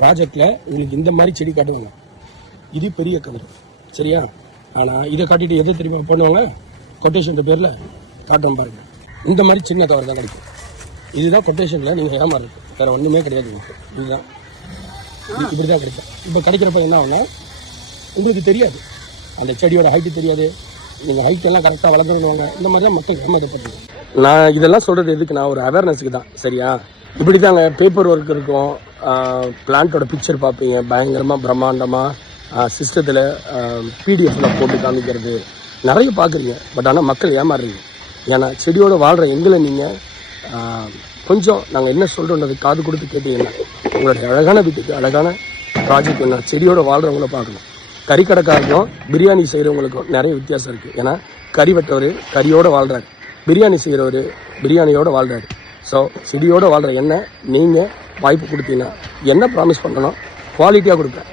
ப்ராஜெக்டில் உங்களுக்கு இந்த மாதிரி செடி காட்டுவாங்க, இது பெரிய கவர் சரியா. ஆனால் இதை காட்டிட்டு எதை தெரியுமா பண்ணுவாங்க, கொட்டேஷன் பேரில் காட்டுவோம் பாருங்க, இந்த மாதிரி சின்ன கவர் தான் கிடைக்கும். இதுதான் கொட்டேஷனில் நீங்கள் ஏமாறுறது, வேறு ஒன்றுமே கிடையாது. இதுதான் இப்படி தான் கிடைக்கும். இப்போ கிடைக்கிறப்ப என்ன ஆகுனா உங்களுக்கு தெரியாது, அந்த செடியோட ஹைட்டு தெரியாது, நீங்கள் ஹைட் எல்லாம் கரெக்டாக வளர்ந்துருவாங்க. இந்த மாதிரி தான் மக்கள் ஏமாற்றப்படுது. நான் இதெல்லாம் சொல்கிறது எதுக்கு, நான் ஒரு அவேர்னஸுக்கு தான் சரியா. இப்படி தாங்க பேப்பர் ஒர்க் இருக்கும், பிளான்ட்டோட பிக்சர் பார்ப்பீங்க பயங்கரமாக பிரம்மாண்டமாக, சிஸ்டத்தில் பிடிஎஃப்பில் போட்டு காமிக்கிறது நிறைய பார்க்குறீங்க. பட் ஆனால் மக்கள் ஏமாறுறீங்க. ஏன்னா செடியோடு வாழ்கிற எங்களை நீங்கள் கொஞ்சம் நாங்கள் என்ன சொல்கிறோன்றது காது கொடுத்து கேட்டீங்கன்னா உங்களுடைய அழகான வீட்டுக்கு அழகான ப்ராஜெக்ட் என்ன, செடியோடு வாழ்கிறவங்கள பார்க்கணும். கறி கடைக்காரங்களும் பிரியாணி செய்கிறவங்களுக்கும் நிறைய வித்தியாசம் இருக்குது. ஏன்னா கறி வெட்டவர் கறியோடு வாழ்கிறாரு, பிரியாணி செய்கிறவர் பிரியாணியோடு வாழ்கிறாரு. ஸோ செடியோடு வாழ்கிற என்ன நீங்கள் வாய்ப்பு கொடுத்தீங்கன்னா என்ன ப்ராமிஸ் பண்ணணும், குவாலிட்டியாக கொடுப்பேன்.